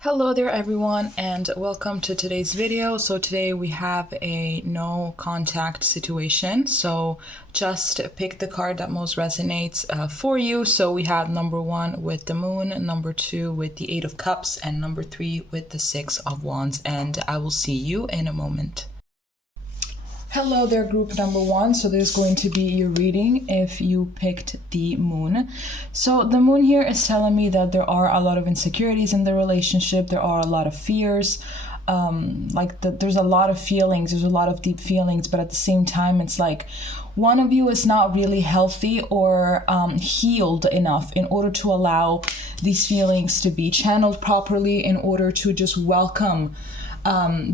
Hello there everyone, and welcome to today's video. So today we have a no contact situation, so just pick the card that most resonates for you. So we have number 1 with the moon, number 2 with the 8 of cups, and number 3 with the 6 of wands, and I will see you in a moment. Hello there, group number 1. So there's going to be your reading if you picked the moon. So the moon here is telling me that there are a lot of insecurities in the relationship. There are a lot of fears. There's a lot of feelings. There's a lot of deep feelings, but at the same time, it's like one of you is not really healthy or healed enough in order to allow these feelings to be channeled properly, in order to just welcome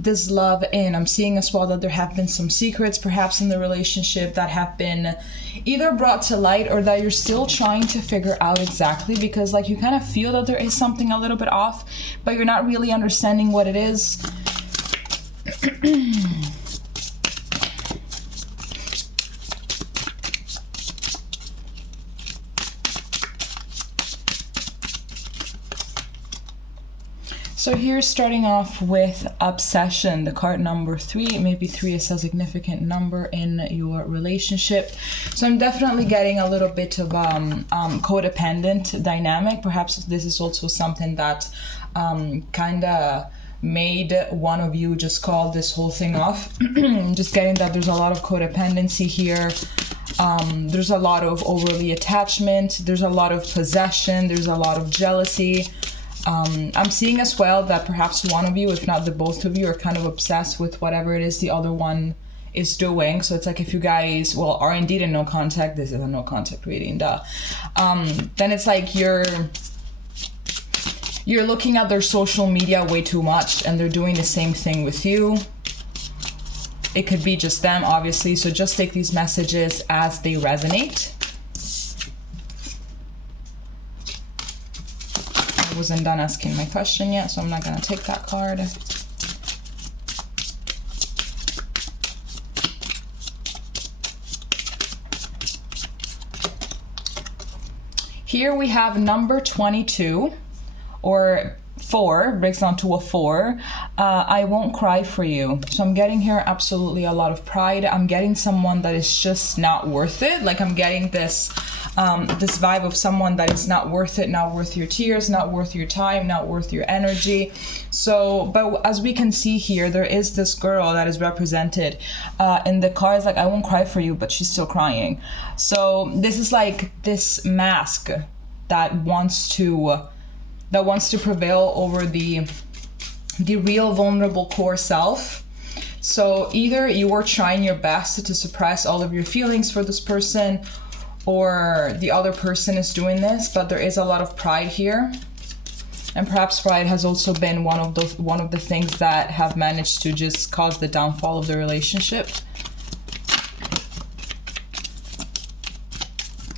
this love in. I'm seeing as well that there have been some secrets perhaps in the relationship that have been either brought to light or that you're still trying to figure out exactly, because like you kind of feel that there is something a little bit off, but you're not really understanding what it is. So here, starting off with obsession, the card number 3. Maybe 3 is a significant number in your relationship. So I'm definitely getting a little bit of codependent dynamic. Perhaps this is also something that kind of made one of you just call this whole thing off. Just getting that there's a lot of codependency here. There's a lot of overly attachment. There's a lot of possession. There's a lot of jealousy. I'm seeing as well that perhaps one of you, if not the both of you, are kind of obsessed with whatever it is the other one is doing. So it's like if you guys, well, are indeed in no contact, this is a no contact reading, duh. Then it's like you're looking at their social media way too much, and they're doing the same thing with you. It could be just them, obviously. So just take these messages as they resonate. Wasn't done asking my question yet, so I'm not going to take that card. Here we have number 22, or 4, breaks down to a 4. I won't cry for you. So I'm getting here absolutely a lot of pride. I'm getting someone that is just not worth it. Like I'm getting this this vibe of someone that is not worth it, not worth your tears, not worth your time, not worth your energy. So, but as we can see here, there is this girl that is represented in the cards, like I won't cry for you, but she's still crying. So this is like this mask that wants to prevail over the real vulnerable core self. So either you are trying your best to suppress all of your feelings for this person, or the other person is doing this, but there is a lot of pride here. And perhaps pride has also been one of the things that have managed to just cause the downfall of the relationship.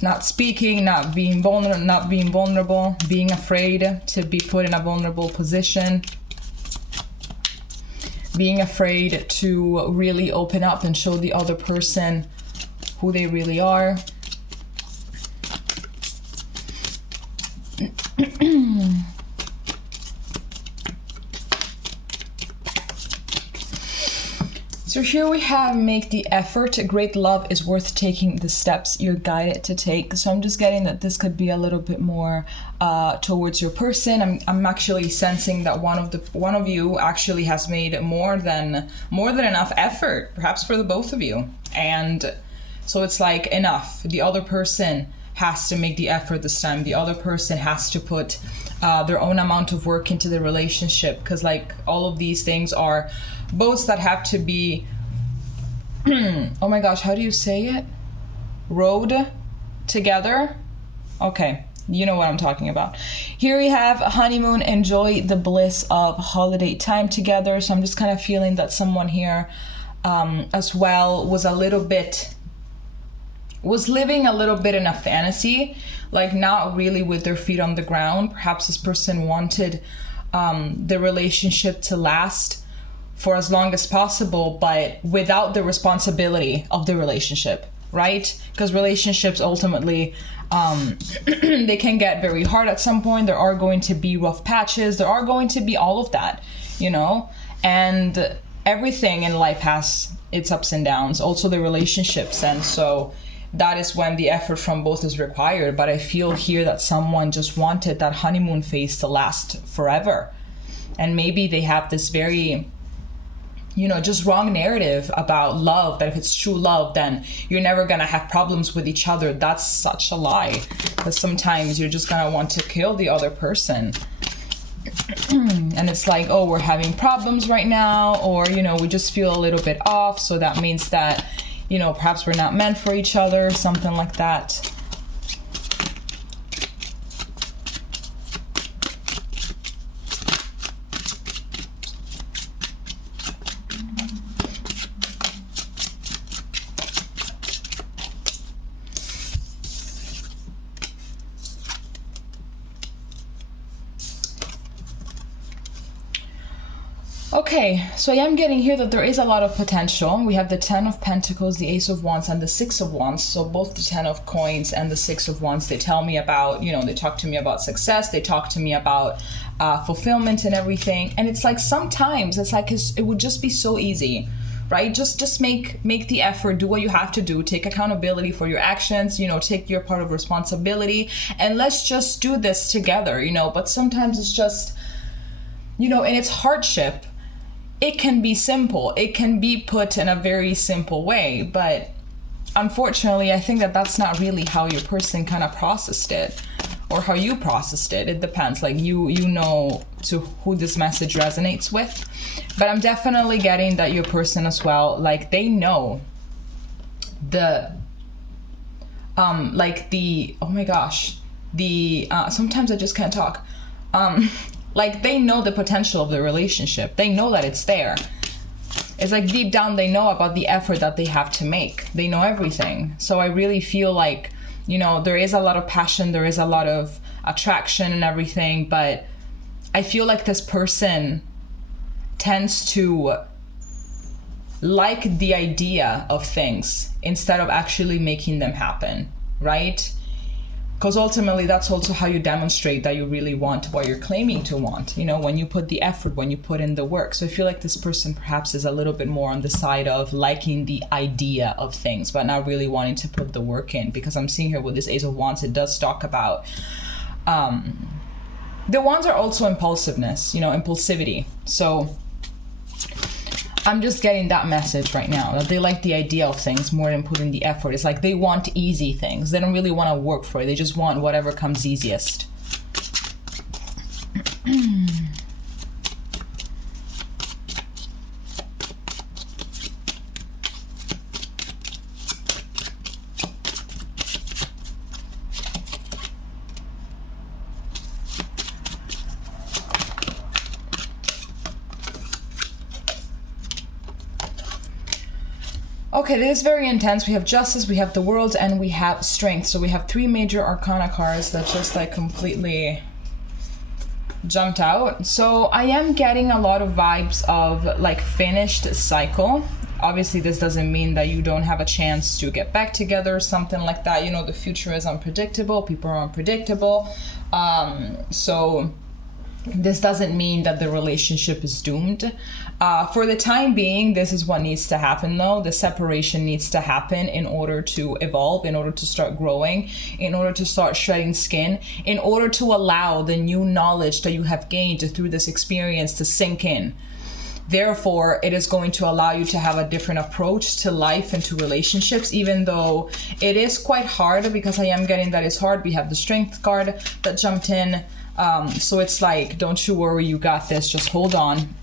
Not speaking, not being vulnerable, being afraid to be put in a vulnerable position, being afraid to really open up and show the other person who they really are. So here we have make the effort. Great love is worth taking the steps you're guided to take. So I'm just getting that this could be a little bit more towards your person. I'm actually sensing that one of you actually has made more than enough effort, perhaps for the both of you. And so it's like enough. The other person has to make the effort this time. The other person has to put their own amount of work into the relationship, because like all of these things are boats that have to be oh my gosh, how do you say it? Rowed together? Okay, you know what I'm talking about. Here we have a honeymoon. Enjoy the bliss of holiday time together. So I'm just kind of feeling that someone here as well was living a little bit in a fantasy, like not really with their feet on the ground. Perhaps this person wanted the relationship to last for as long as possible, but without the responsibility of the relationship. right? Because relationships ultimately, they can get very hard at some point. There are going to be rough patches. There are going to be all of that, you know, and everything in life has its ups and downs, also the relationships. And so that is when the effort from both is required. But I feel here that someone just wanted that honeymoon phase to last forever. And maybe they have this very, you know, just wrong narrative about love, that if it's true love, then you're never going to have problems with each other. That's such a lie, because sometimes you're just going to want to kill the other person. And it's like, oh, we're having problems right now, or, you know, we just feel a little bit off. So that means that, you know, perhaps we're not meant for each other, something like that. Okay, so I am getting here that there is a lot of potential. We have the 10 of Pentacles, the Ace of Wands, and the 6 of Wands. So both the 10 of Coins and the 6 of Wands, they tell me about, you know, they talk to me about success. They talk to me about fulfillment and everything. And it's like sometimes it's like it would just be so easy, right? Just make the effort, do what you have to do, take accountability for your actions, you know, take your part of responsibility, and let's just do this together, you know. But sometimes it's just, you know, in its hardship, it can be simple. It can be put in a very simple way, but unfortunately, I think that that's not really how your person kind of processed it, or how you processed it. It depends. Like you know to who this message resonates with, but I'm definitely getting that your person as well, like they know the like the, oh my gosh, the sometimes I just can't talk. Like they know the potential of the relationship. They know that it's there. It's like deep down they know about the effort that they have to make. They know everything. So I really feel like, you know, there is a lot of passion, there is a lot of attraction and everything, but I feel like this person tends to like the idea of things instead of actually making them happen, right? Because ultimately that's also how you demonstrate that you really want what you're claiming to want, you know, when you put the effort, when you put in the work. So I feel like this person perhaps is a little bit more on the side of liking the idea of things, but not really wanting to put the work in. Because I'm seeing here with this Ace of Wands, it does talk about, the wands are also impulsiveness, you know, impulsivity. So I'm just getting that message right now, that they like the idea of things more than putting the effort. It's like they want easy things. They don't really want to work for it. They just want whatever comes easiest. Okay, this is very intense. We have Justice, we have the World, and we have Strength. So we have three major arcana cards that just like completely jumped out. So I am getting a lot of vibes of like finished cycle. Obviously this doesn't mean that you don't have a chance to get back together or something like that. You know, the future is unpredictable, people are unpredictable. So this doesn't mean that the relationship is doomed. For the time being, this is what needs to happen though. The separation needs to happen in order to evolve, in order to start growing, in order to start shedding skin, in order to allow the new knowledge that you have gained through this experience to sink in. Therefore, it is going to allow you to have a different approach to life and to relationships, even though it is quite hard, because I am getting that it's hard. We have the Strength card that jumped in. So it's like, don't you worry, you got this, just hold on.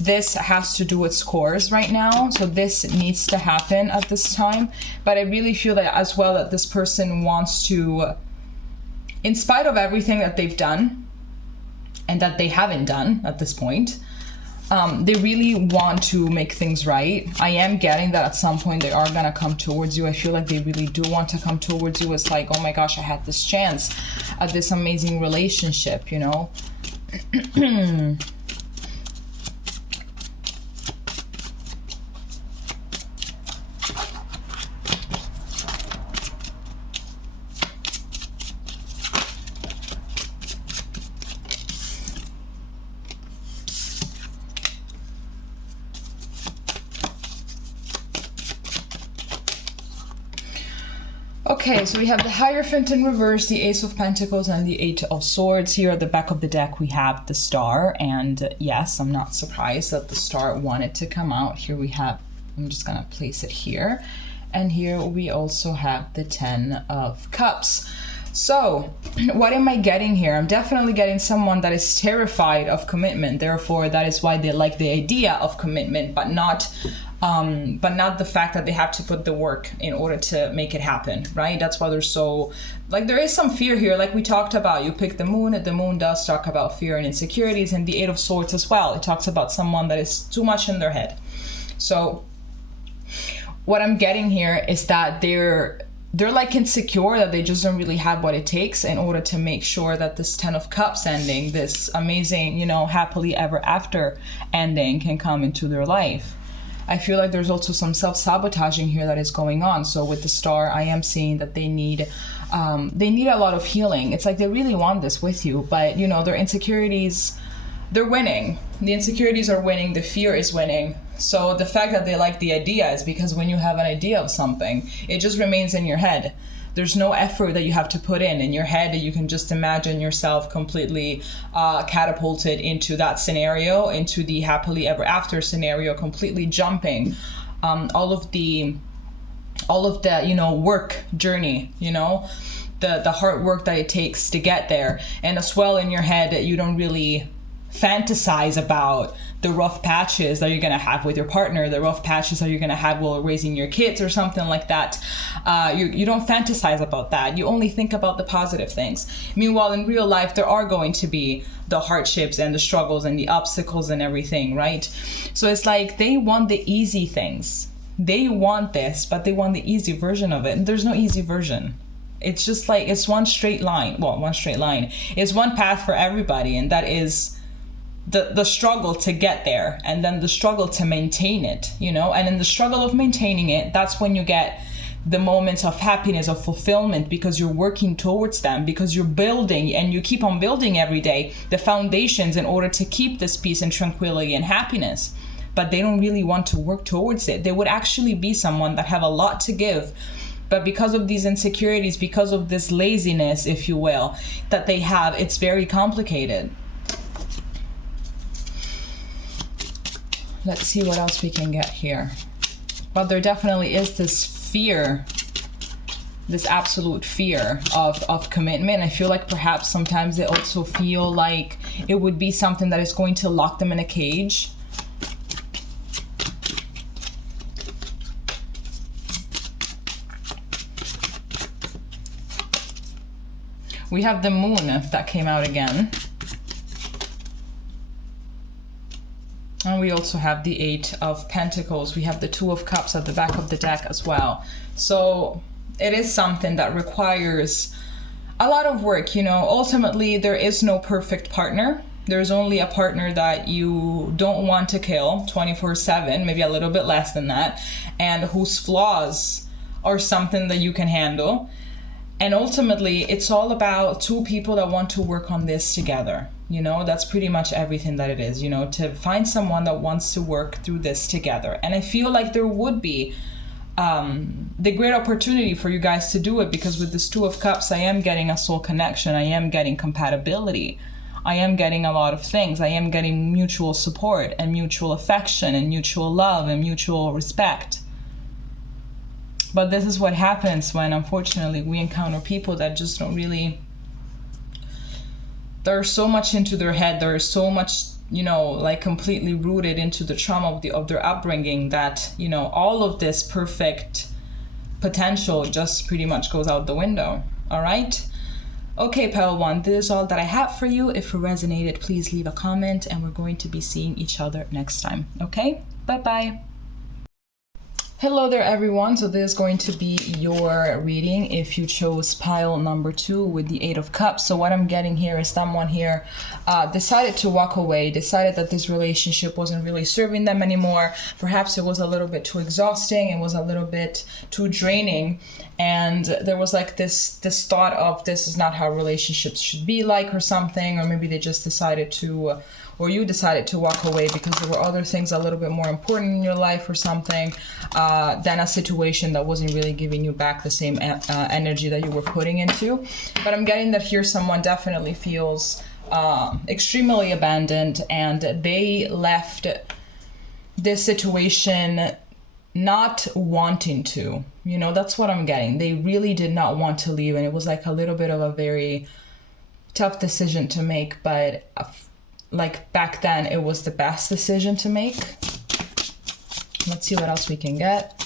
This has to do with scores right now, so this needs to happen at this time. But I really feel that as well, that this person wants to, in spite of everything that they've done and that they haven't done at this point, they really want to make things right. I am getting that at some point they are going to come towards you. I feel like they really do want to come towards you. It's like, oh my gosh, I had this chance at this amazing relationship, you know. Okay, so we have the Hierophant in reverse, the Ace of Pentacles, and the Eight of Swords. Here at the back of the deck, we have the Star. And yes, I'm not surprised that the Star wanted to come out. Here we have, I'm just going to place it here. And here we also have the Ten of Cups. So what am I getting here? I'm definitely getting someone that is terrified of commitment. Therefore, that is why they like the idea of commitment, but not the fact that they have to put the work in order to make it happen, right? That's why they're so, like, there is some fear here, like we talked about. You pick the moon does talk about fear and insecurities, and the Eight of Swords as well. It talks about someone that is too much in their head. So what I'm getting here is that they're like insecure, that they just don't really have what it takes in order to make sure that this Ten of Cups ending, this amazing, you know, happily ever after ending can come into their life. I feel like there's also some self-sabotaging here that is going on. So with the Star, I am seeing that they need a lot of healing. It's like they really want this with you, but you know, their insecurities, they're winning. The insecurities are winning, the fear is winning. So the fact that they like the idea is because when you have an idea of something, it just remains in your head. There's no effort that you have to put in your head. You can just imagine yourself completely catapulted into that scenario, into the happily ever after scenario, completely jumping all of the you know, work journey, you know, the hard work that it takes to get there. And as well, in your head, you don't really fantasize about the rough patches that you're going to have with your partner, the rough patches that you're going to have while raising your kids or something like that. You don't fantasize about that. You only think about the positive things. Meanwhile, in real life, there are going to be the hardships and the struggles and the obstacles and everything, right? So it's like they want the easy things. They want this, but they want the easy version of it. And there's no easy version. It's just like, it's one straight line. Well, one straight line. It's one path for everybody, and that is the struggle to get there, and then the struggle to maintain it, you know. And in the struggle of maintaining it, that's when you get the moments of happiness, of fulfillment, because you're working towards them, because you're building, and you keep on building every day the foundations in order to keep this peace and tranquility and happiness. But they don't really want to work towards it. They would actually be someone that have a lot to give, but because of these insecurities, because of this laziness, if you will, that they have, it's very complicated. Let's see what else we can get here. But there definitely is this fear, this absolute fear of commitment. I feel like perhaps sometimes they also feel like it would be something that is going to lock them in a cage. We have the moon that came out again. And we also have the Eight of Pentacles. We have the Two of Cups at the back of the deck as well. So it is something that requires a lot of work, you know. Ultimately, there is no perfect partner. There's only a partner that you don't want to kill 24/7, maybe a little bit less than that, and whose flaws are something that you can handle. And ultimately, it's all about two people that want to work on this together. You know, that's pretty much everything that it is, you know, to find someone that wants to work through this together. And I feel like there would be the great opportunity for you guys to do it, because with this Two of Cups, I am getting a soul connection. I am getting compatibility. I am getting a lot of things. I am getting mutual support and mutual affection and mutual love and mutual respect. But this is what happens when, unfortunately, we encounter people that just don't really, they're so much into their head, they're so much, you know, like completely rooted into the trauma of their upbringing, that, you know, all of this perfect potential just pretty much goes out the window. All right? Okay, Pale One, this is all that I have for you. If it resonated, please leave a comment, and we're going to be seeing each other next time. Okay? Bye-bye. Hello there, everyone. So this is going to be your reading if you chose pile number 2 with the Eight of Cups. So what I'm getting here is someone here decided to walk away, decided that this relationship wasn't really serving them anymore. Perhaps it was a little bit too exhausting, it was a little bit too draining, and there was like this thought of this is not how relationships should be like or something, or maybe they just decided to or you decided to walk away because there were other things a little bit more important in your life or something, than a situation that wasn't really giving you back the same energy that you were putting into. But I'm getting that here someone definitely feels extremely abandoned, and they left this situation not wanting to, you know, that's what I'm getting. They really did not want to leave, and it was like a little bit of a very tough decision to make, but like back then it was the best decision to make. Let's see what else we can get.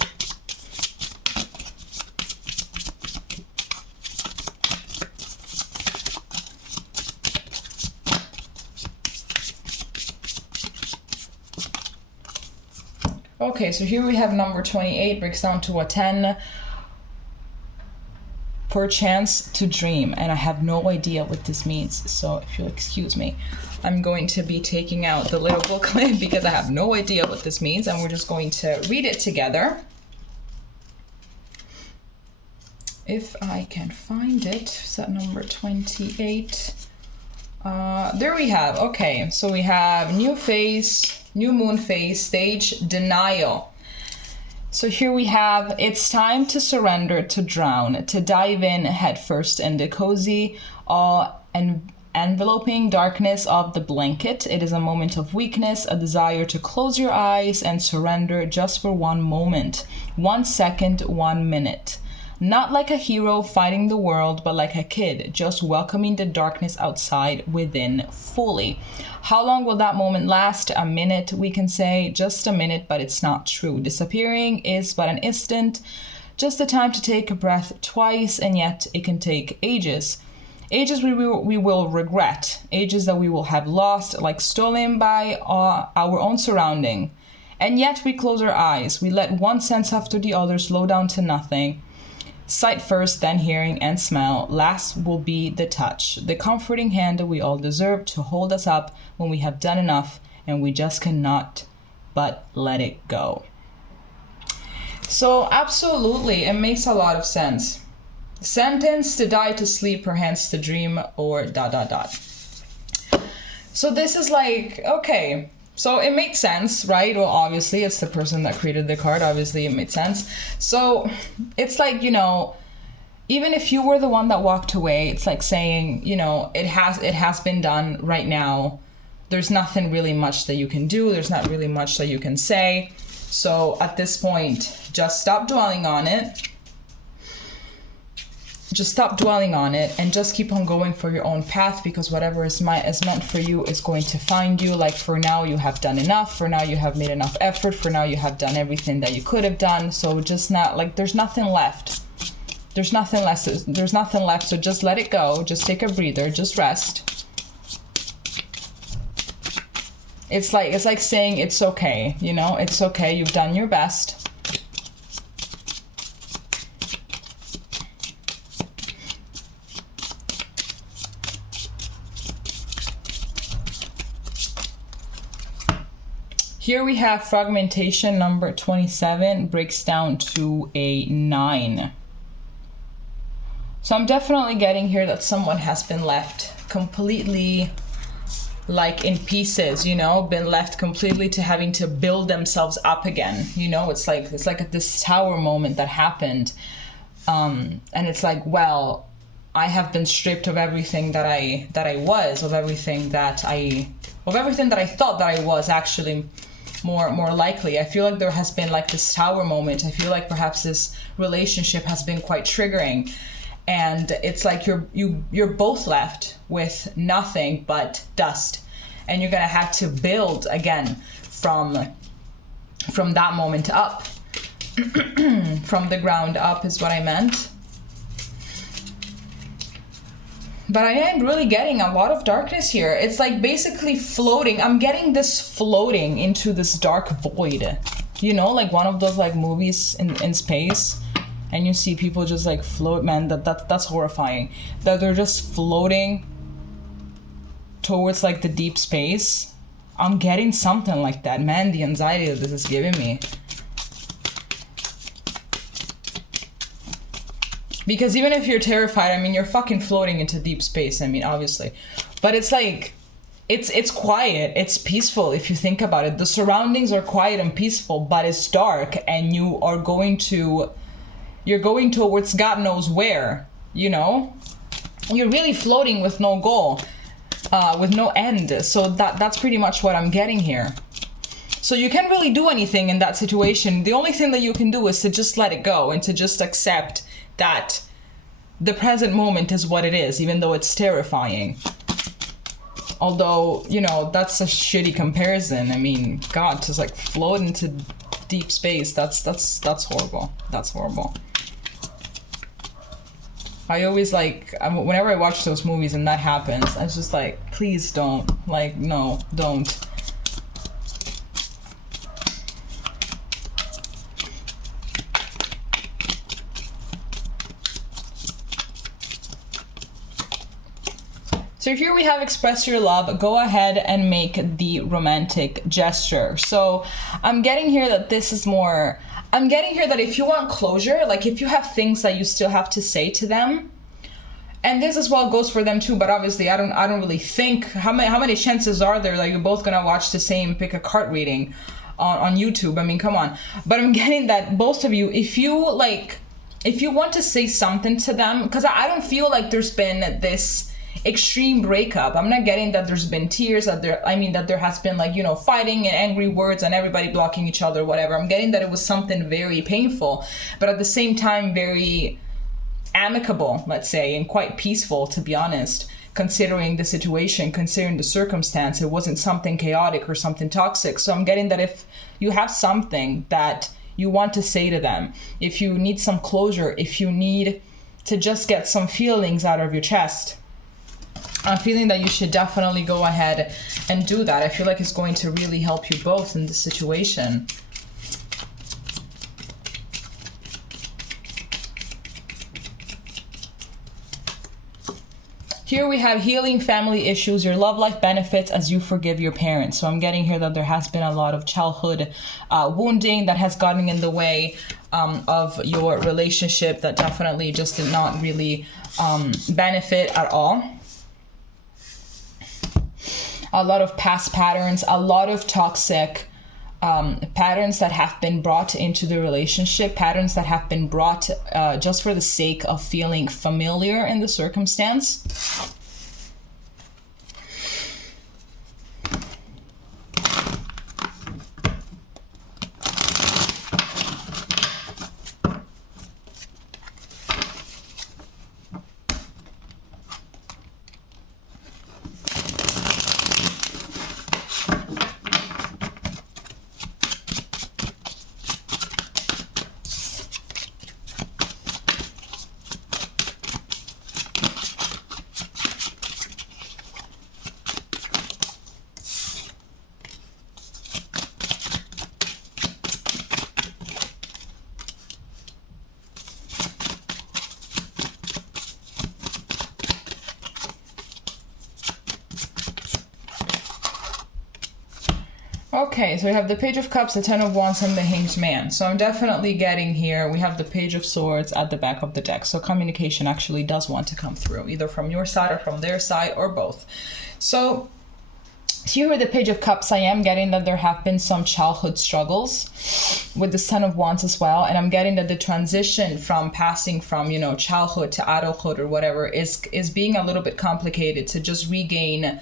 Okay, so here we have number 28, breaks down to a 10. Per chance to dream, and I have no idea what this means, so if you'll excuse me, I'm going to be taking out the little booklet because I have no idea what this means, and we're just going to read it together. If I can find it, set number 28. There we have, okay, so we have new phase, new moon phase, stage, denial. So here we have, it's time to surrender, to drown, to dive in headfirst in the cozy, enveloping darkness of the blanket. It is a moment of weakness, a desire to close your eyes and surrender just for one moment, 1 second, 1 minute. Not like a hero fighting the world, but like a kid, just welcoming the darkness outside within fully. How long will that moment last? A minute, we can say, just a minute, but it's not true. Disappearing is but an instant, just the time to take a breath twice, and yet it can take ages. Ages we will regret, ages that we will have lost, like stolen by our own surrounding. And yet we close our eyes, we let one sense after the other slow down to nothing. Sight first, then hearing and smell. Last will be the touch, the comforting hand that we all deserve to hold us up when we have done enough and we just cannot but let it go. So absolutely, it makes a lot of sense. Sentence to die to sleep or hence to dream or ... So this is like, okay, so it makes sense, right? Well, obviously it's the person that created the card. Obviously it made sense. So it's like, you know, even if you were the one that walked away, it's like saying, you know, it has been done right now. There's nothing really much that you can do. There's not really much that you can say. So at this point, just stop dwelling on it. Just stop dwelling on it and just keep on going for your own path, because whatever is meant for you is going to find you. Like for now you have done enough, for now you have made enough effort, for now you have done everything that you could have done. So just not like there's nothing left. There's nothing left. So just let it go. Just take a breather. Just rest. It's like saying it's okay, you know, it's okay. You've done your best. Here we have fragmentation, number 27, breaks down to a 9. So I'm definitely getting here that someone has been left completely like in pieces, you know, been left completely to having to build themselves up again. You know, it's like this tower moment that happened. And it's like, well, I have been stripped of everything that I was, of everything that I thought that I was actually. More likely. I feel like there has been like this tower moment. I feel like perhaps this relationship has been quite triggering, and it's like you're both left with nothing but dust, and you're gonna have to build again from that moment up. From the ground up is what I meant. But I am really getting a lot of darkness here. It's like basically floating. I'm getting this floating into this dark void. You know, like one of those like movies in space, and you see people just like float. Man, that's horrifying. That they're just floating towards like the deep space. I'm getting something like that. Man, the anxiety that this is giving me. Because even if you're terrified, I mean, you're fucking floating into deep space, I mean, obviously. But it's like, it's quiet, it's peaceful. If you think about it, the surroundings are quiet and peaceful, but it's dark, and you're going towards God knows where, you know. You're really floating with no goal, with no end. So that's pretty much what I'm getting here. So you can't really do anything in that situation. The only thing that you can do is to just let it go and to just accept that the present moment is what it is, even though it's terrifying. Although, you know, that's a shitty comparison. I mean, God, just like float into deep space. That's horrible. That's horrible. I always like, whenever I watch those movies and that happens, I'm just like, please don't. Like, no, don't. So here we have express your love. Go ahead and make the romantic gesture. So I'm getting here that this is more, I'm getting here that if you want closure, like if you have things that you still have to say to them, and this as well goes for them too, but obviously I don't really think, how many chances are there that you're both gonna watch the same pick a card reading on YouTube? I mean, come on. But I'm getting that both of you, if you want to say something to them, because I don't feel like there's been this extreme breakup. I'm not getting that there's been tears, that there has been, like, you know, fighting and angry words and everybody blocking each other, whatever. I'm getting that it was something very painful, but at the same time very amicable, let's say, and quite peaceful, to be honest, considering the situation, considering the circumstance. It wasn't something chaotic or something toxic. So I'm getting that if you have something that you want to say to them, if you need some closure, if you need to just get some feelings out of your chest, I'm feeling that you should definitely go ahead and do that. I feel like it's going to really help you both in this situation. Here we have healing family issues, your love life benefits as you forgive your parents. So I'm getting here that there has been a lot of childhood wounding that has gotten in the way of your relationship, that definitely just did not really benefit at all. A lot of past patterns, a lot of toxic patterns that have been brought into the relationship, patterns that have been brought just for the sake of feeling familiar in the circumstance. Okay, so we have the Page of Cups, the Ten of Wands, and the Hanged Man. So I'm definitely getting here, we have the Page of Swords at the back of the deck. So communication actually does want to come through, either from your side or from their side, or both. So here with the Page of Cups, I am getting that there have been some childhood struggles with the Ten of Wands as well. And I'm getting that the transition from passing from, you know, childhood to adulthood or whatever is being a little bit complicated to just regain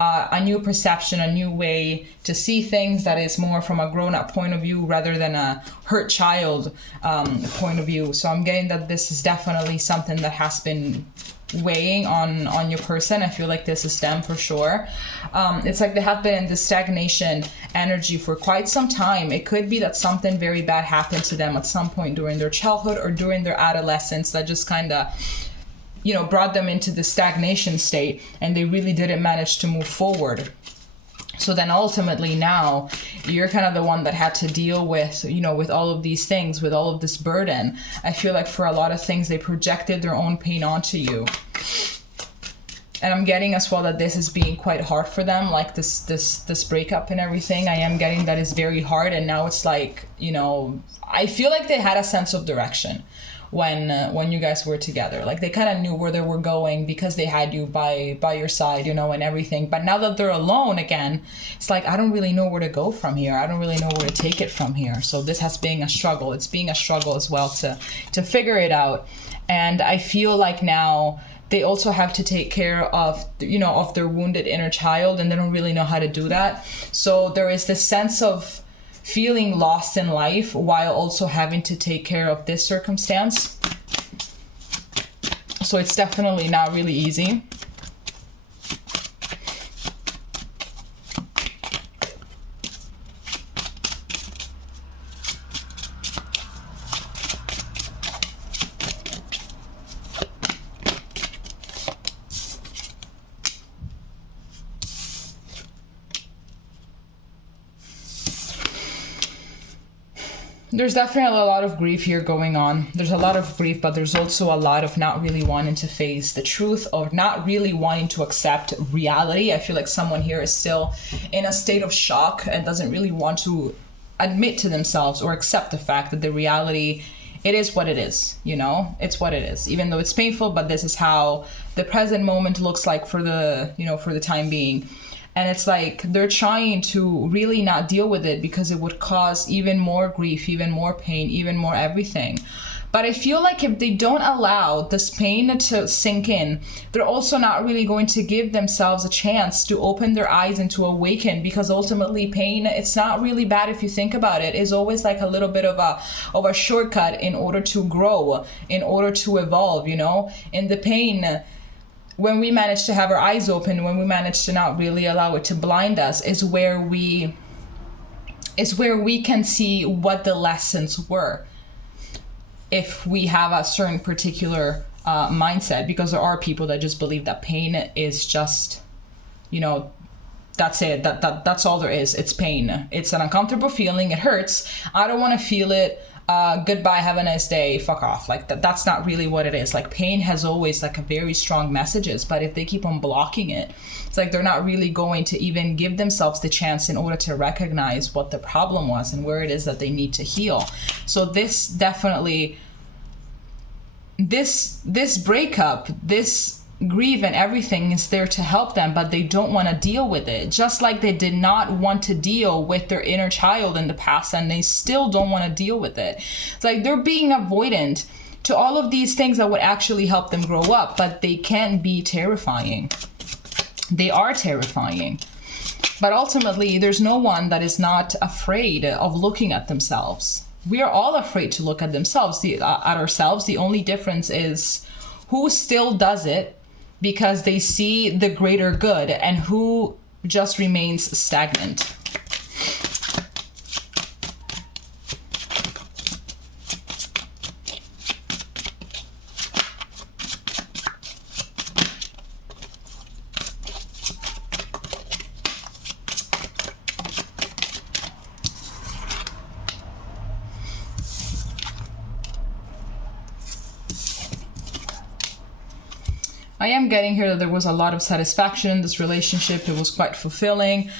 a new perception, a new way to see things that is more from a grown-up point of view rather than a hurt child point of view. So I'm getting that this is definitely something that has been weighing on your person. I feel like this is them for sure. It's like they have been in this stagnation energy for quite some time. It could be that something very bad happened to them at some point during their childhood or during their adolescence that just kind of, you know, brought them into the stagnation state, and they really didn't manage to move forward. So then ultimately now you're kind of the one that had to deal with, you know, with all of these things, with all of this burden. I feel like for a lot of things they projected their own pain onto you. And I'm getting as well that this is being quite hard for them, like this breakup and everything. I am getting that is very hard, and now it's like, you know, I feel like they had a sense of direction when you guys were together. Like they kind of knew where they were going because they had you by your side, you know, and everything. But now that they're alone again, it's like, I don't really know where to go from here. I don't really know where to take it from here. So this has been a struggle. It's being a struggle as well to figure it out. And I feel like now they also have to take care of, you know, of their wounded inner child, and they don't really know how to do that. So there is this sense of feeling lost in life while also having to take care of this circumstance. So it's definitely not really easy. There's definitely a lot of grief here going on. There's a lot of grief, but there's also a lot of not really wanting to face the truth, or not really wanting to accept reality. I feel like someone here is still in a state of shock and doesn't really want to admit to themselves or accept the fact that the reality, it is what it is, you know? It's what it is. Even though it's painful, but this is how the present moment looks like for the, you know, for the time being. And it's like they're trying to really not deal with it because it would cause even more grief, even more pain, even more everything. But I feel like if they don't allow this pain to sink in, they're also not really going to give themselves a chance to open their eyes and to awaken, because ultimately pain, it's not really bad if you think about it. It's always like a little bit of a shortcut in order to grow, in order to evolve, you know? In the pain, when we manage to have our eyes open, when we manage to not really allow it to blind us, is where we can see what the lessons were, if we have a certain particular mindset. Because there are people that just believe that pain is just, you know, that's it, that's all there is. It's pain. It's an uncomfortable feeling. It hurts. I don't want to feel it. Goodbye, have a nice day, fuck off. Like that's not really what it is. Like pain has always like a very strong messages, but if they keep on blocking it, it's like they're not really going to even give themselves the chance in order to recognize what the problem was and where it is that they need to heal. So this definitely, this breakup, this grief and everything is there to help them, but they don't want to deal with it, just like they did not want to deal with their inner child in the past, and they still don't want to deal with it. It's like they're being avoidant to all of these things that would actually help them grow up, but they can be terrifying. They are terrifying. But ultimately, there's no one that is not afraid of looking at themselves. We are all afraid to look at themselves, at ourselves. The only difference is who still does it because they see the greater good, and who just remains stagnant. I am getting here that there was a lot of satisfaction in this relationship. It was quite fulfilling.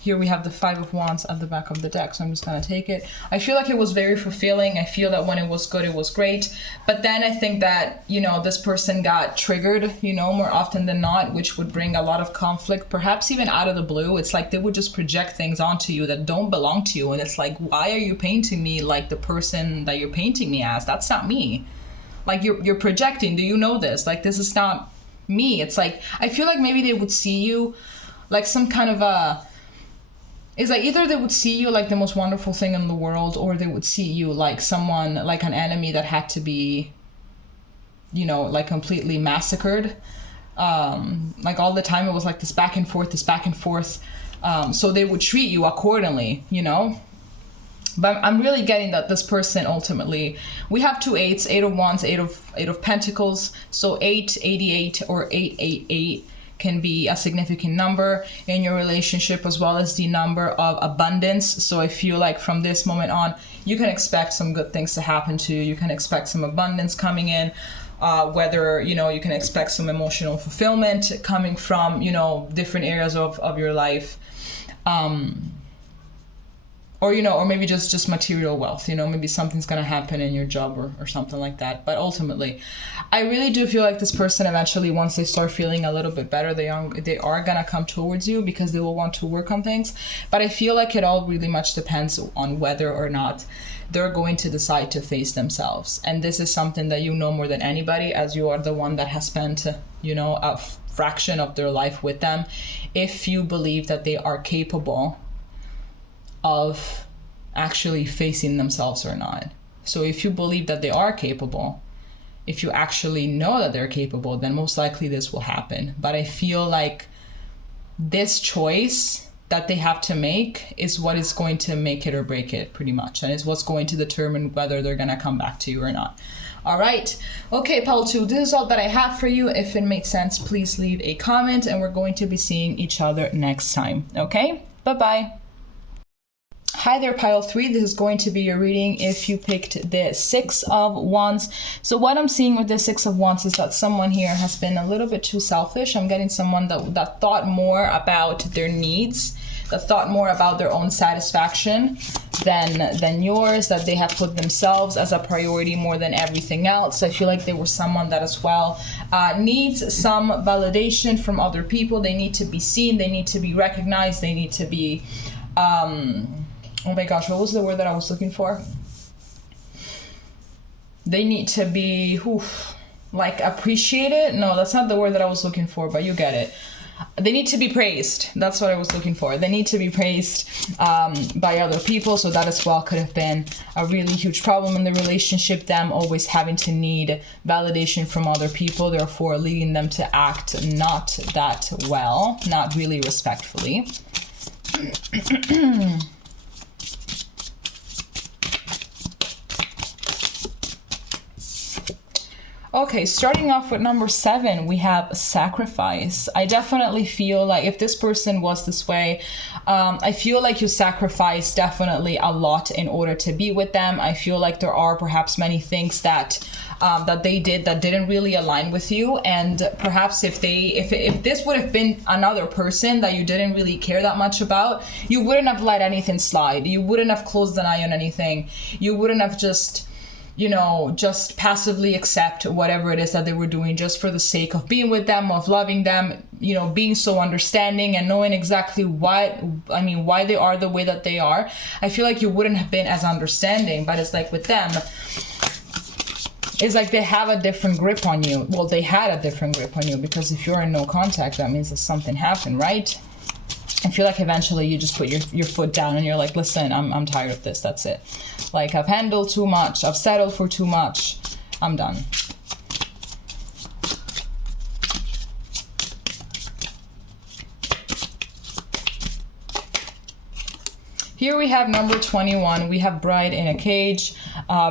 Here we have the Five of Wands at the back of the deck, so I'm just going to take it. I feel like it was very fulfilling. I feel that when it was good, it was great. But then I think that, you know, this person got triggered, you know, more often than not, which would bring a lot of conflict, perhaps even out of the blue. It's like they would just project things onto you that don't belong to you. And it's like, why are you painting me like the person that you're painting me as? That's not me. Like you're projecting. Do you know this? Like, this is not me. It's like, I feel like maybe they would see you like some kind of a, it's like either they would see you like the most wonderful thing in the world, or they would see you like someone, like an enemy that had to be, you know, like completely massacred. Like all the time it was like this back and forth, so they would treat you accordingly, you know. But I'm really getting that this person ultimately, we have two eights, Eight of Wands, Eight of Pentacles. So 888 or 888 can be a significant number in your relationship, as well as the number of abundance. So I feel like from this moment on, you can expect some good things to happen to you. You can expect some abundance coming in, whether, you know, you can expect some emotional fulfillment coming from, you know, different areas of your life. or, you know, or maybe just material wealth, you know, maybe something's going to happen in your job or something like that. But ultimately, I really do feel like this person eventually, once they start feeling a little bit better, they are going to come towards you because they will want to work on things. But I feel like it all really much depends on whether or not they're going to decide to face themselves. And this is something that you know more than anybody, as you are the one that has spent, you know, a fraction of their life with them. If you believe that they are capable of actually facing themselves or not. So if you believe that they are capable, if you actually know that they're capable, then most likely this will happen. But I feel like this choice that they have to make is what is going to make it or break it, pretty much, and is what's going to determine whether they're going to come back to you or not. All right. Okay, Pile 2, this is all that I have for you. If it made sense, please leave a comment, and we're going to be seeing each other next time. Okay? Bye-bye. Hi there, Pile 3. This is going to be your reading if you picked the 6 of Wands. So what I'm seeing with the 6 of Wands is that someone here has been a little bit too selfish. I'm getting someone that thought more about their needs, that thought more about their own satisfaction than yours, that they have put themselves as a priority more than everything else. I feel like they were someone that as well needs some validation from other people. They need to be seen, they need to be recognized, they need to be oh my gosh, what was the word that I was looking for? They need to be, like, appreciated? No, that's not the word that I was looking for, but you get it. They need to be praised. That's what I was looking for. They need to be praised by other people. So that as well could have been a really huge problem in the relationship. Them always having to need validation from other people, therefore leading them to act not that well, not really respectfully. Okay, starting off with number 7, we have sacrifice. I definitely feel like if this person was this way, I feel like you sacrifice definitely a lot in order to be with them. I feel like there are perhaps many things that they did that didn't really align with you, and perhaps if this would have been another person that you didn't really care that much about, you wouldn't have let anything slide. You wouldn't have closed an eye on anything. You wouldn't have just, you know, just passively accept whatever it is that they were doing just for the sake of being with them, of loving them, you know, being so understanding and knowing exactly why they are the way that they are. I feel like you wouldn't have been as understanding, but it's like with them, it's like they have a different grip on you. Well, they had a different grip on you, because if you're in no contact, that means that something happened, right? I feel like eventually you just put your foot down and you're like, listen, I'm tired of this. That's it. Like, I've handled too much. I've settled for too much. I'm done. Here we have number 21. We have Bride in a Cage.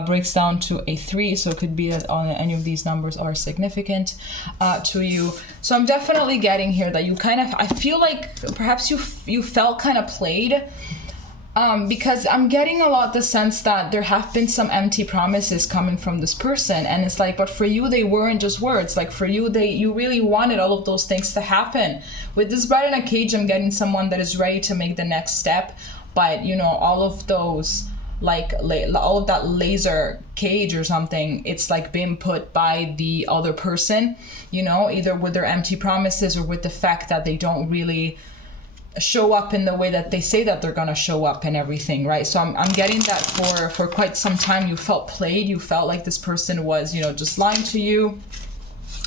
Breaks down to a 3, so it could be that any of these numbers are significant to you. So I'm definitely getting here that you kind of, I feel like perhaps you felt kind of played, because I'm getting a lot the sense that there have been some empty promises coming from this person, and it's like, but for you they weren't just words. Like, for you, you really wanted all of those things to happen. With this Bride in a Cage, I'm getting someone that is ready to make the next step, but you know, all of those, like all of that laser cage or something, it's like being put by the other person, you know, either with their empty promises or with the fact that they don't really show up in the way that they say that they're gonna show up and everything, right? So I'm getting that for quite some time you felt played. You felt like this person was, you know, just lying to you.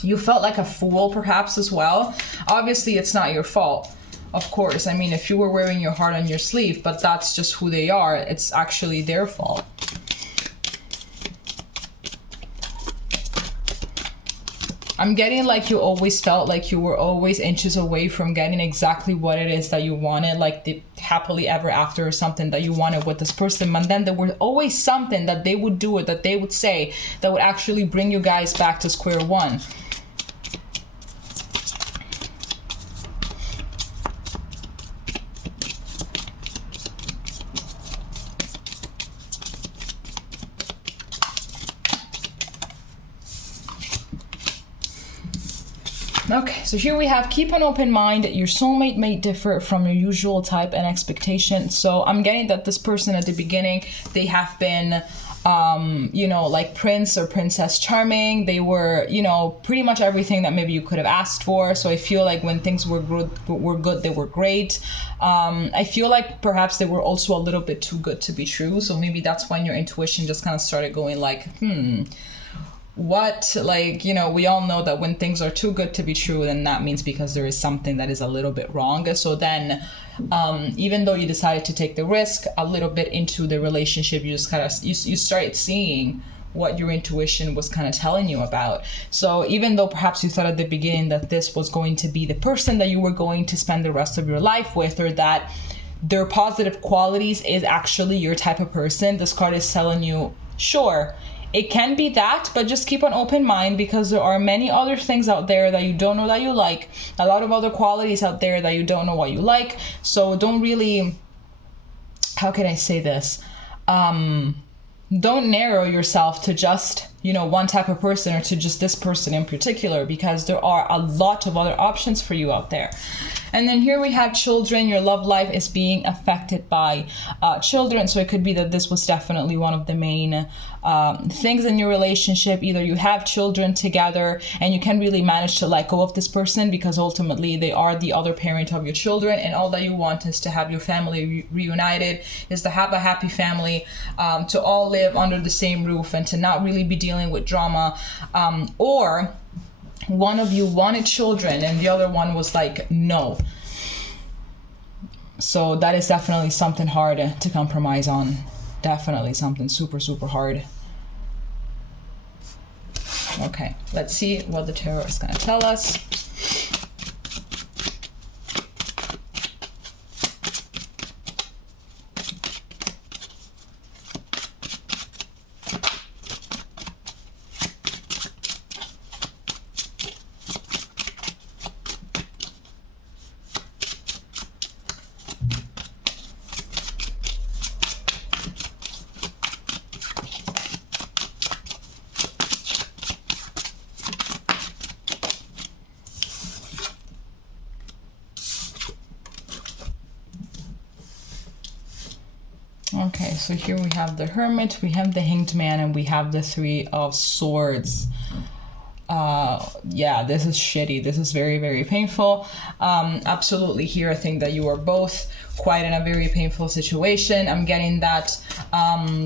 You felt like a fool perhaps as well. Obviously it's not your fault, of course. I mean, if you were wearing your heart on your sleeve, but that's just who they are. It's actually their fault. I'm getting like you always felt like you were always inches away from getting exactly what it is that you wanted, like the happily ever after or something that you wanted with this person. And then there was always something that they would do, or that they would say, that would actually bring you guys back to square one. Okay, so here we have keep an open mind. Your soulmate may differ from your usual type and expectation. So I'm getting that this person at the beginning, they have been, you know, like Prince or Princess Charming. They were, you know, pretty much everything that maybe you could have asked for. So I feel like when things were good, they were great. I feel like perhaps they were also a little bit too good to be true. So maybe that's when your intuition just kind of started going like, what, like, you know, we all know that when things are too good to be true, then that means because there is something that is a little bit wrong. So then even though you decided to take the risk a little bit into the relationship, you just kind of you started seeing what your intuition was kind of telling you about. So even though perhaps you thought at the beginning that this was going to be the person that you were going to spend the rest of your life with, or that their positive qualities is actually your type of person, this card is telling you, sure, it can be that, but just keep an open mind, because there are many other things out there that you don't know that you like, a lot of other qualities out there that you don't know what you like. So don't really, how can I say this? Don't narrow yourself to just, you know, one type of person, or to just this person in particular, because there are a lot of other options for you out there. And then here we have children. Your love life is being affected by children. So it could be that this was definitely one of the main things in your relationship. Either you have children together and you can really manage to let go of this person, because ultimately they are the other parent of your children, and all that you want is to have your family reunited, is to have a happy family, to all live under the same roof, and to not really be dealing with drama, or one of you wanted children and the other one was like, no. So that is definitely something hard to compromise on. Definitely something super, super hard. Okay, let's see what the tarot is going to tell us. Okay, so here we have the Hermit, we have the Hanged Man, and we have the Three of Swords. Yeah, this is shitty. This is very, very painful. Absolutely here, I think that you are both quite in a very painful situation. I'm getting that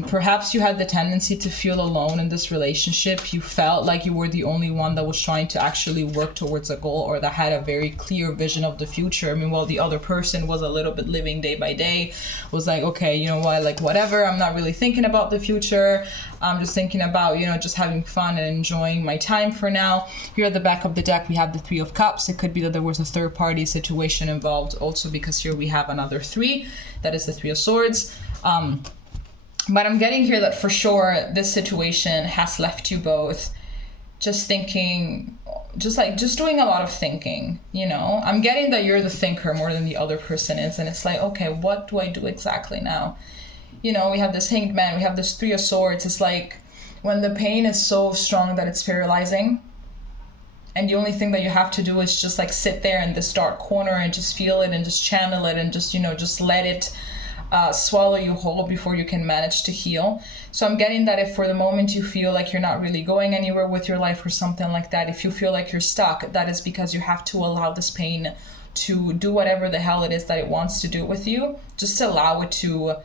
perhaps you had the tendency to feel alone in this relationship. You felt like you were the only one that was trying to actually work towards a goal, or that had a very clear vision of the future. I mean, while the other person was a little bit living day by day, was like, okay, you know what, like whatever, I'm not really thinking about the future. I'm just thinking about, you know, just having fun and enjoying my time for now. Here at the back of the deck, we have the Three of Cups. It could be that there was a third party situation involved also, because here we have another three. That is the Three of Swords. But I'm getting here that for sure this situation has left you both just thinking, just doing a lot of thinking, you know. I'm getting that you're the thinker more than the other person is, and it's like, okay, what do I do exactly now? You know, we have this Hanged Man, we have this Three of Swords. It's like when the pain is so strong that it's paralyzing, and the only thing that you have to do is just like sit there in this dark corner and just feel it and just channel it and just, you know, just let it swallow you whole before you can manage to heal. So I'm getting that if for the moment you feel like you're not really going anywhere with your life or something like that, if you feel like you're stuck, that is because you have to allow this pain to do whatever the hell it is that it wants to do with you. Just allow it to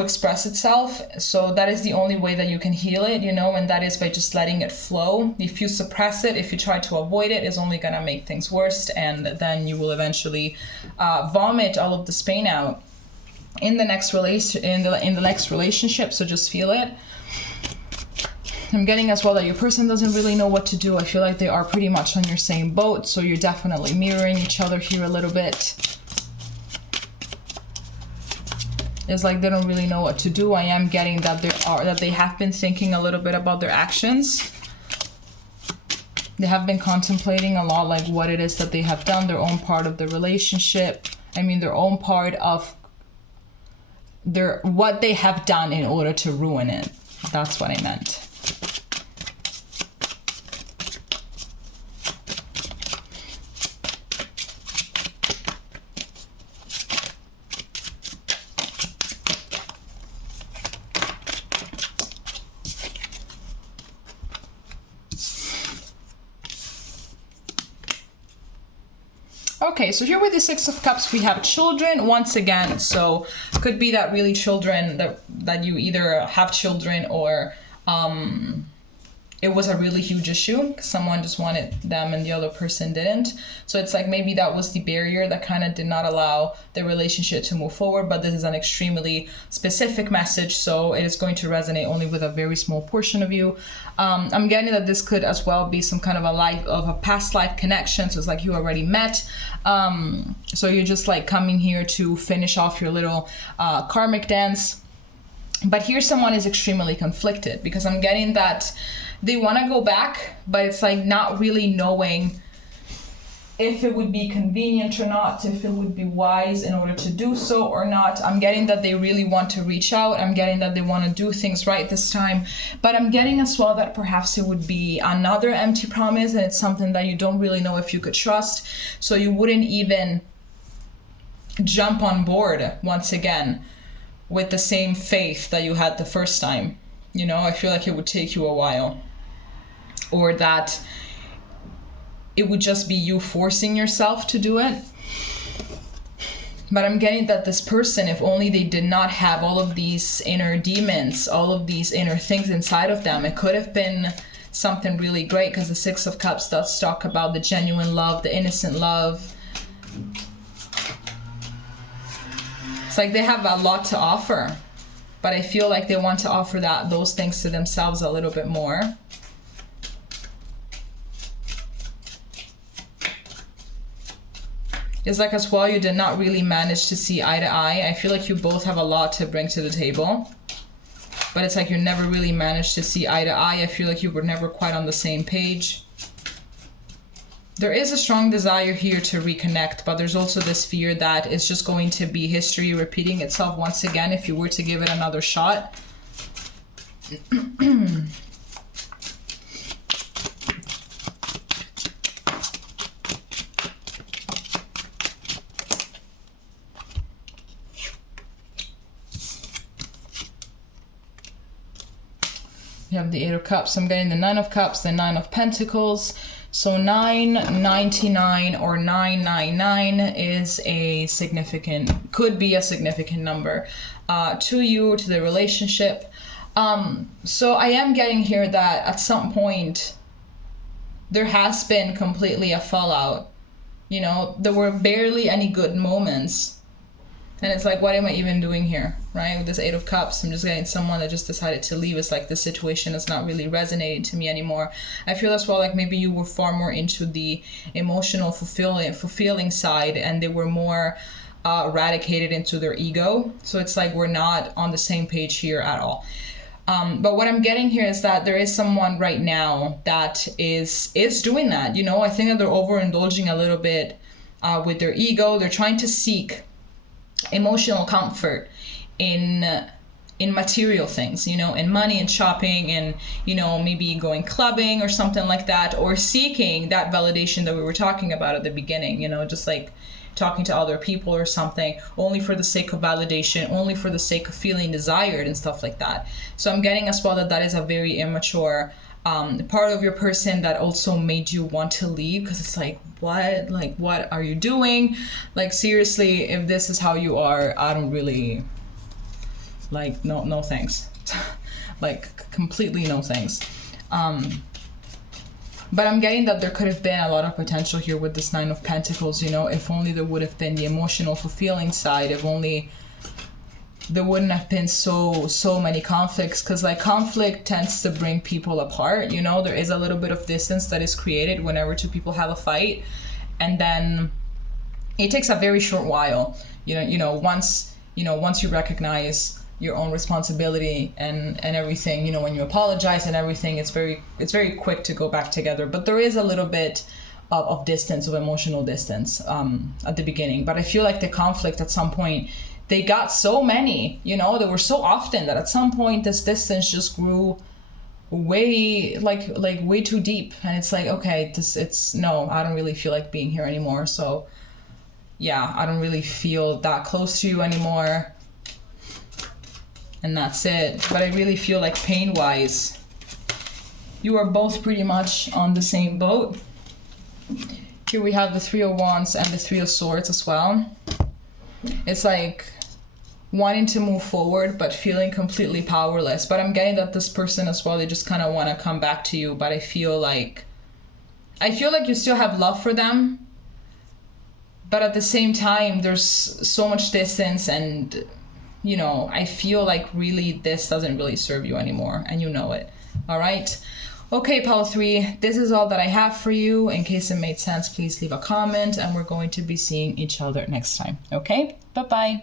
express itself. So that is the only way that you can heal it, you know, and that is by just letting it flow. If you suppress it, if you try to avoid it, it's only gonna make things worse, and then you will eventually vomit all of this pain out in the next relationship. So just feel it. I'm getting as well that your person doesn't really know what to do. I feel like they are pretty much on your same boat, so you're definitely mirroring each other here a little bit. It's like they don't really know what to do. I am getting that they have been thinking a little bit about their actions. They have been contemplating a lot, like what it is that they have done, their own part of the relationship. I mean, their own part of what they have done in order to ruin it. That's what I meant. Okay, so here with the Six of Cups, we have children once again. So could be that really children, that you either have children or it was a really huge issue. Someone just wanted them and the other person didn't. So it's like maybe that was the barrier that kind of did not allow the relationship to move forward. But this is an extremely specific message, so it is going to resonate only with a very small portion of you. I'm getting that this could as well be some kind of a past life connection. So it's like you already met. So you're just like coming here to finish off your little karmic dance. But here someone is extremely conflicted because I'm getting that they want to go back, but it's like not really knowing if it would be convenient or not, if it would be wise in order to do so or not. I'm getting that they really want to reach out. I'm getting that they want to do things right this time. But I'm getting as well that perhaps it would be another empty promise, and it's something that you don't really know if you could trust. So you wouldn't even jump on board once again with the same faith that you had the first time. You know, I feel like it would take you a while, or that it would just be you forcing yourself to do it. But I'm getting that this person, if only they did not have all of these inner demons, all of these inner things inside of them, it could have been something really great, because the Six of Cups does talk about the genuine love, the innocent love. It's like they have a lot to offer, but I feel like they want to offer those things to themselves a little bit more. It's like as well, you did not really manage to see eye to eye. I feel like you both have a lot to bring to the table, but it's like you never really managed to see eye to eye. I feel like you were never quite on the same page. There is a strong desire here to reconnect, but there's also this fear that it's just going to be history repeating itself once again if you were to give it another shot. You have the Eight of Cups. I'm getting the Nine of Cups, the Nine of Pentacles. So 999 or 999 is a significant, could be a significant number to you, to the relationship. So I am getting here that at some point there has been completely a fallout. You know, there were barely any good moments. And it's like, what am I even doing here, right? With this Eight of Cups, I'm just getting someone that just decided to leave. It's like the situation is not really resonating to me anymore. I feel as well like maybe you were far more into the emotional fulfilling side, and they were more eradicated into their ego. So it's like we're not on the same page here at all. But what I'm getting here is that there is someone right now that is doing that. You know, I think that they're overindulging a little bit with their ego. They're trying to seek emotional comfort in material things, you know, in money and shopping, and, you know, maybe going clubbing or something like that, or seeking that validation that we were talking about at the beginning, you know, just like talking to other people or something, only for the sake of validation, only for the sake of feeling desired and stuff like that. So I'm getting as well that that is a very immature part of your person that also made you want to leave, because it's like, what are you doing? Like, seriously, if this is how you are, I don't really, like, no thanks. Like, completely no thanks. But I'm getting that there could have been a lot of potential here with this Nine of Pentacles, you know, if only there would have been the emotional fulfilling side, if only there wouldn't have been so many conflicts, because like conflict tends to bring people apart, you know. There is a little bit of distance that is created whenever two people have a fight, and then it takes a very short while, once you recognize your own responsibility and everything, you know, when you apologize and everything, it's very quick to go back together. But there is a little bit of distance, of emotional distance at the beginning. But I feel like the conflict at some point, they got so many, you know, they were so often that at some point this distance just grew way way too deep, and it's like, okay, no, I don't really feel like being here anymore. So yeah, I don't really feel that close to you anymore, and that's it. But I really feel like pain wise, you are both pretty much on the same boat. Here we have the Three of Wands and the Three of Swords as well. It's like wanting to move forward but feeling completely powerless. But I'm getting that this person as well, they just kind of want to come back to you, but I feel like you still have love for them, but at the same time there's so much distance, and you know, I feel like really this doesn't really serve you anymore, and you know it. All right. Okay, Pile 3, this is all that I have for you. In case it made sense, please leave a comment, and we're going to be seeing each other next time. Okay, bye-bye.